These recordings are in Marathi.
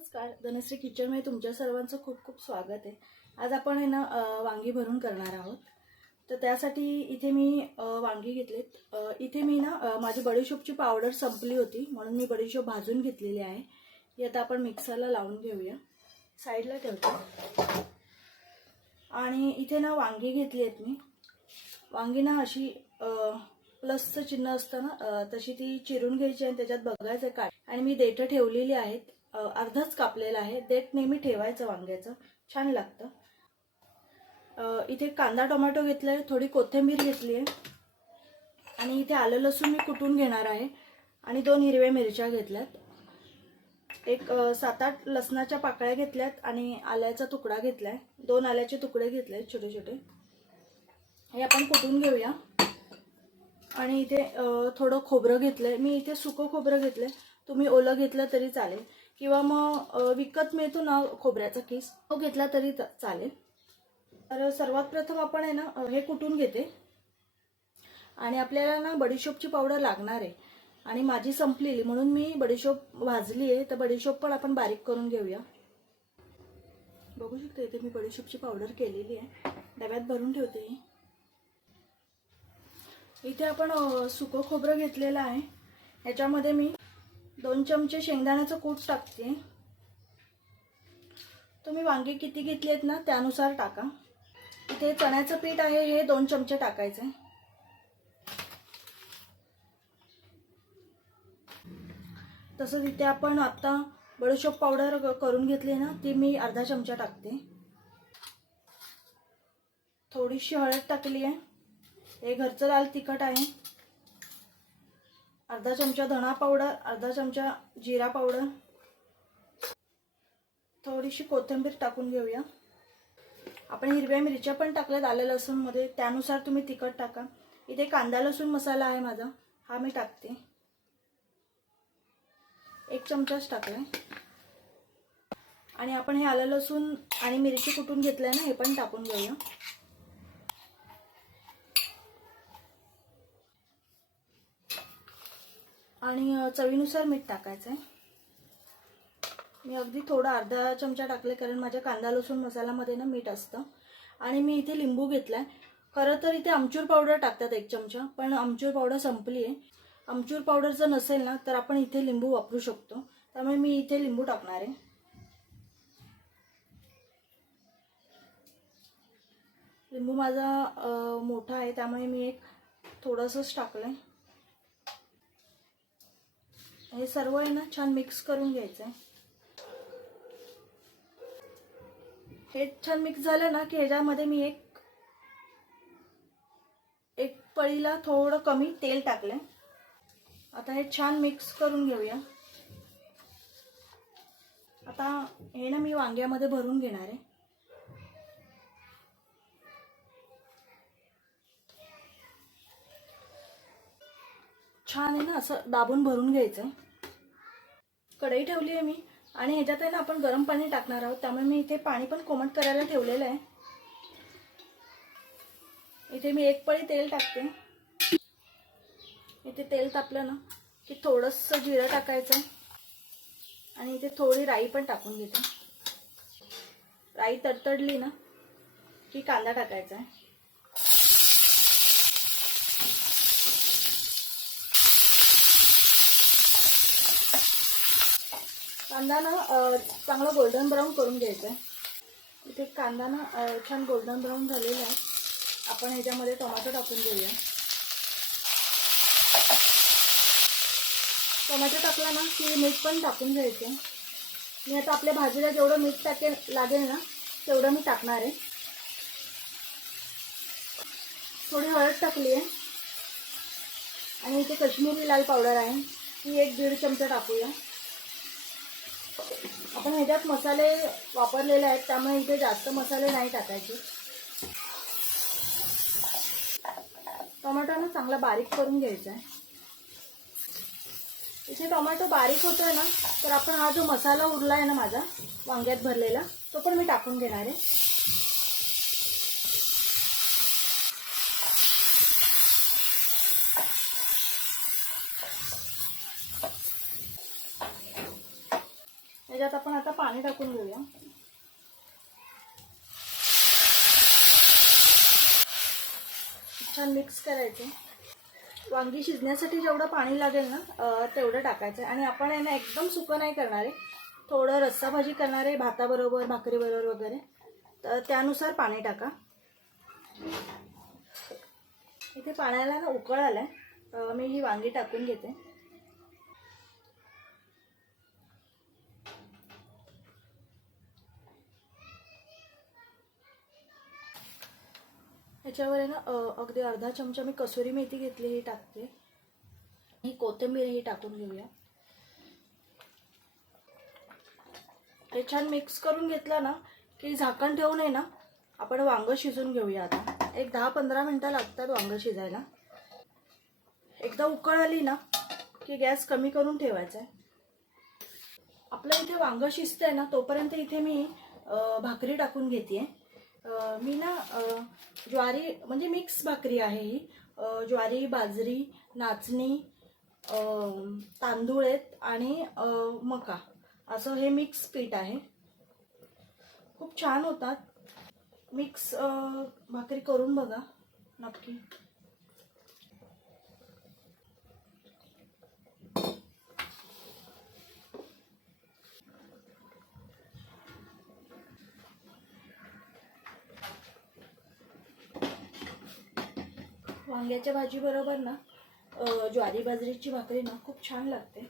नमस्कार. धनश्री किचनमध्ये तुमच्या सर्वांचं खूप खूप स्वागत आहे. आज आपण आहे ना वांगी भरून करणार आहोत. तर त्यासाठी इथे मी वांगी घेतलेत. इथे मी ना माझी बडीशोपची पावडर संपली होती म्हणून मी बडीशोप भाजून घेतलेली आहे. ही आता आपण मिक्सरला लावून घेऊया. साईडला ठेवतो. आणि इथे ना वांगी घेतली आहेत मी. वांगी ना अशी प्लसचं चिन्ह असतं ना तशी ती चिरून घ्यायची आणि त्याच्यात बघायचं काय. आणि मी देठं ठेवलेली आहेत. अर्धच कापलेलं आहे. देठ नेहमी ठेवायचं वांग्याचं. छान लागतं. इथे कांदा टोमॅटो घेतलाय. थोडी कोथिंबीर घेतली आहे. आणि इथे आलं लसूण मी कुटून घेणार आहे. आणि दोन हिरव्या मिरच्या घेतल्यात. एक सात आठ लसणाच्या पाकळ्या घेतल्यात आणि आल्याचा तुकडा घेतलाय. दोन आल्याचे तुकडे घेतले छोटे छोटे. हे आपण कुटून घेऊया. आणि इथे थोडं खोबरं घेतलंय. मी इथे सुकं खोबरं घेतलंय. तुम्ही ओलं घेतलं तरी चालेल. किंवा मग विकत मिळतो ना खोबऱ्याचा किस तो घेतला तरी त- चालेल. तर सर्वात प्रथम आपण आहे ना हे कुटून घेते. आणि आपल्याला ना बडीशोपची पावडर लागणार आहे. आणि माझी संपलेली म्हणून मी बडीशोप भाजली आहे. तर बडीशोप पण आपण बारीक करून घेऊया. बघू शकता इथे मी बडीशोपची पावडर केलेली आहे. डब्यात भरून ठेवते इथे आपण सुकं खोबरं घेतलेलं आहे. याच्यामध्ये मी दोन चमचे शेंगदाण्याचं कूट टाकते. तुम्ही वांगे किती घेतली आहेत ना त्यानुसार टाका. इथे चण्याचं पीठ आहे हे दोन चमचे टाकायचं. तसंच इथे आपण आता बडोशोप पावडर करून घेतली ना ती मी अर्धा चमचा टाकते. थोडीशी हळद टाकली आहे. हे घरचं लाल तिखट आहे. अर्धा चमचा धणा पावडर अर्धा चमचा जिरा पावडर थोडीशी कोथिंबीर टाकून घेऊया. आपण हिरव्या मिरच्या पण टाकल्यात आलं लसूणमध्ये. त्यानुसार तुम्ही तिखट टाका. इथे कांदा लसूण मसाला आहे माझा. हा मी टाकते. एक चमचाच टाकलाय. आणि आपण हे आलं लसूण आणि मिरची कुटून घेतलं ना हे पण टाकून घेऊया. आणि चवीनुसार मीठ टाकायचं आहे मी अगदी थोडा अर्धा चमचा टाकले कारण माझ्या कांदा लसूण मसाल्यामध्ये ना मीठ असतं. आणि मी इथे लिंबू घेतलाय. खरं तर इथे आमचूर पावडर टाकतात एक चमचा पण आमचूर पावडर संपली आहे आमचूर पावडर जर नसेल ना तर आपण इथे लिंबू वापरू शकतो. त्यामुळे मी इथे लिंबू टाकणार. आहे लिंबू माझा मोठा आहे त्यामुळे मी एक थोडंसंच टाकलं आहे हे सर्व आहे ना छान मिक्स करून घ्यायचं आहे हे छान मिक्स झालं ना की ह्याच्यामध्ये मी एक एक पळीला थोडं कमी तेल टाकलं आता हे छान मिक्स करून घेऊया. आता हे ना मी वांग्यामध्ये भरून घेणार आहे. छान आहे ना असं दाबून भरून घ्यायचं. कढई ठेवली आहे मी आणि ह्याच्यात आहे ना आपण गरम पाणी टाकणार आहोत. त्यामुळे मी इथे पाणी पण कोमट करायला ठेवलेलं आहे. इथे मी एक पळी तेल टाकते. इथे तेल तापलं ना की थोडंसं जिरं टाकायचं. आणि इथे थोडी राई पण टाकून घेते. राई तडतडली ना की कांदा टाकायचा आहे. कांदा ना चांगला गोल्डन ब्राऊन करून घ्यायचा आहे इथे कांदा ना छान गोल्डन ब्राऊन झालेला आहे. आपण ह्याच्यामध्ये टोमॅटो टाकून घेऊया. टोमॅटो टाकला ना की मीठ पण टाकून घ्यायचं मी आता आपल्या भाजीला जेवढं मीठ टाकेल लागेल ना तेवढं मी टाकणार आहे. थोडी हळद टाकली आहे. आणि इथे कश्मीरी लाल पावडर आहे. ती एक दीड चमचा टाकूया. आपण ह्याच्यात मसाले वापरलेले आहेत त्यामुळे इथे जास्त मसाले नाही टाकायचे. टोमॅटो ना चांगला बारीक करून घ्यायचा आहे. इथे टोमॅटो बारीक होतोय ना तर आपण हा जो मसाला उरला आहे ना माझा वांग्यात भरलेला तो पण मी टाकून घेणार आहे. त्यात आपण आता पाणी टाकून घेऊया. छान मिक्स करायचं. वांगी शिजण्यासाठी जेवढं पाणी लागेल ना तेवढं टाकायचं. आणि आपण आहे ना एकदम सुकं नाही करणार आहे. थोडं रस्सा भाजी करणार आहे भाताबरोबर भाकरीबरोबर वगैरे. तर त्यानुसार पाणी टाका. इथे पाण्याला ना उकळ आलाय मी ही वांगी टाकून घेते. ह्याच्यावर आहे ना अगदी अर्धा चमचा मी कसुरी मेथी घेतली ही टाकते. ही कोथिंबीर ही टाकून घेऊया. हे छान मिक्स करून घेतलं ना की झाकण ठेवून आहे ना आपण वांगं शिजून घेऊया आता. एक दहा पंधरा मिनटं लागतात वांगं शिजायला. एकदा उकळ आली ना की गॅस कमी करून ठेवायचा आहे. आपलं इथे वांगं शिजतंय ना तोपर्यंत इथे मी भाकरी टाकून घेते मी ना ज्वारी म्हणजे मिक्स भाकरी आहे ही. ज्वारी बाजरी नाचणी तांदूळ आहेत आणि मका. असं हे मिक्स पीठ आहे. खूप छान होतात. मिक्स भाकरी करून बघा. नक्की. वांग्याच्या भाजीबरोबर ना ज्वारी बाजरीची भाकरी ना खूप छान लागते.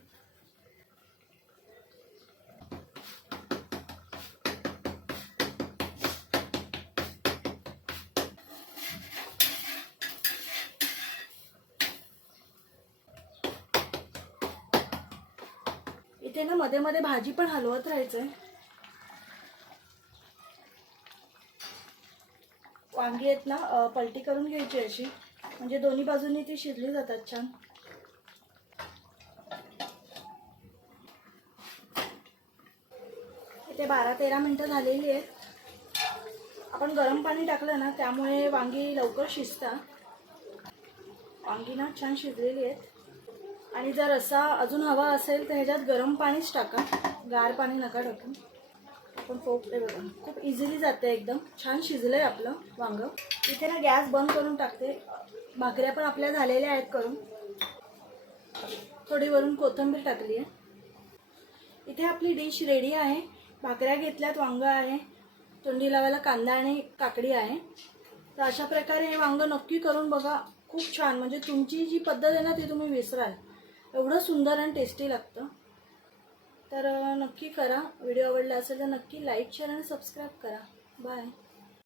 इथे ना मध्ये मध्ये भाजी पण हलवत राहायचंय. वांगी आहेत ना पलटी करून घ्यायची अशी. म्हणजे दोन्ही बाजूनी ती शिजली जातात छान. इथे बारा तेरा मिनटं झालेली आहेत. आपण गरम पाणी टाकलं ना त्यामुळे वांगी लवकर शिजतात वांगी ना छान शिजलेली आहेत. आणि जर असा अजून हवा असेल तर ह्याच्यात गरम पाणीच टाका. गार पाणी नका टाकू. आपण पोपटे बघा खूप इझिली जाते एकदम. छान शिजलंय आपलं वांग. इथे ना गॅस बंद करून टाकते. भाकऱ्या पण आपल्या झालेल्या आहेत करून. थोडी वरून कोथिंबीर टाकली आहे. इथे आपली डिश रेडी आहे. भाकऱ्या घेतल्यात वांगं आहे. तोंडी लावायला कांदा आणि काकडी आहे. तर अशा प्रकारे हे वांगं नक्की करून बघा. खूप छान. म्हणजे तुमची जी पद्धत आहे ना ती तुम्ही विसराल. एवढं सुंदर आणि टेस्टी लागतं. तर नक्की करा. व्हिडिओ आवडला असेल तर नक्की लाईक शेअर आणि सबस्क्राईब करा. बाय